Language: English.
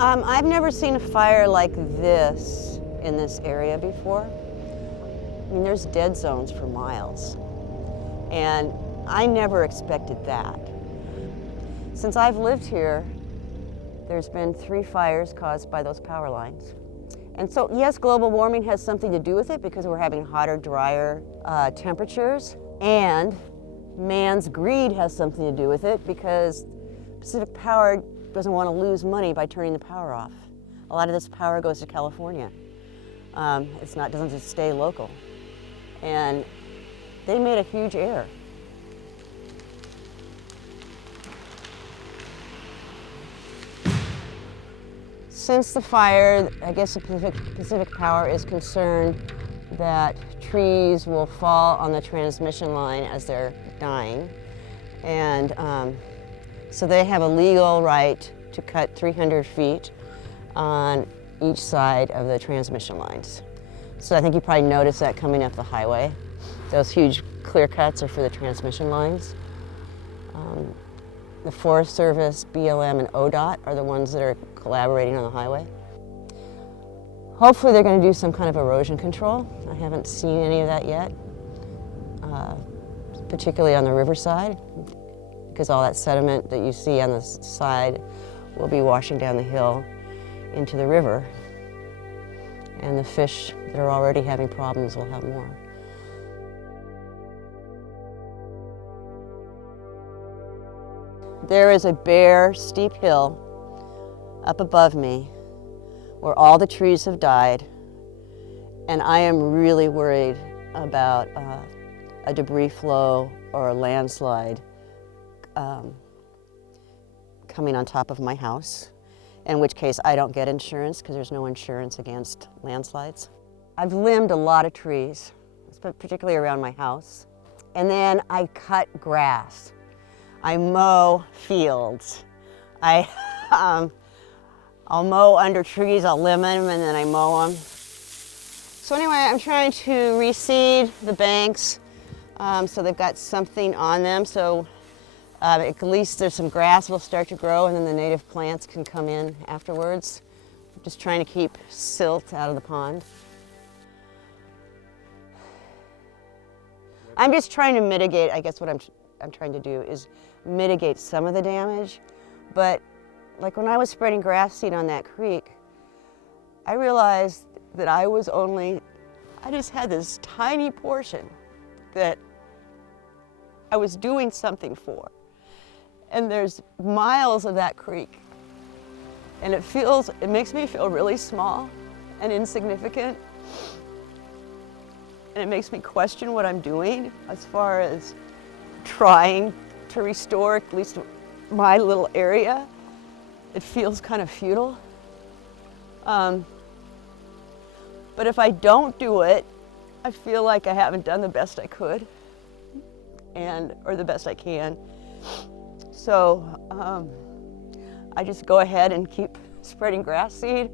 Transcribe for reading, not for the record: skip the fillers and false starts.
I've never seen a fire like this in this area before. I mean, there's dead zones for miles, and I never expected that. Since I've lived here, there's been 3 fires caused by those power lines. And so, yes, global warming has something to do with it because we're having hotter, drier temperatures, and man's greed has something to do with it because Pacific Power doesn't want to lose money by turning the power off. A lot of this power goes to California. Doesn't just stay local. And they made a huge error. Since the fire, I guess the Pacific Power is concerned that trees will fall on the transmission line as they're dying. And so they have a legal right to cut 300 feet on each side of the transmission lines. So I think you probably noticed that coming up the highway. Those huge clear cuts are for the transmission lines. The Forest Service, BLM, and ODOT are the ones that are collaborating on the highway. Hopefully they're going to do some kind of erosion control. I haven't seen any of that yet, particularly on the riverside, because all that sediment that you see on the side will be washing down the hill into the river, and the fish that are already having problems will have more. There is a bare, steep hill up above me where all the trees have died, and I am really worried about a debris flow or a landslide coming on top of my house, in which case I don't get insurance because there's no insurance against landslides. I've limbed a lot of trees, particularly around my house, and then I cut grass. I mow fields. I'll mow under trees, I'll limb them, and then I mow them. So anyway, I'm trying to reseed the banks so they've got something on them, so at least there's some grass will start to grow, and then the native plants can come in afterwards. I'm just trying to keep silt out of the pond. I'm just trying to mitigate, I guess what I'm trying to do is mitigate some of the damage, but like when I was spreading grass seed on that creek, I realized that I just had this tiny portion that I was doing something for. And there's miles of that creek. And it makes me feel really small and insignificant. And it makes me question what I'm doing as far as trying to restore at least my little area. It feels kind of futile. But if I don't do it, I feel like I haven't done the best I could, or the best I can. So I just go ahead and keep spreading grass seed.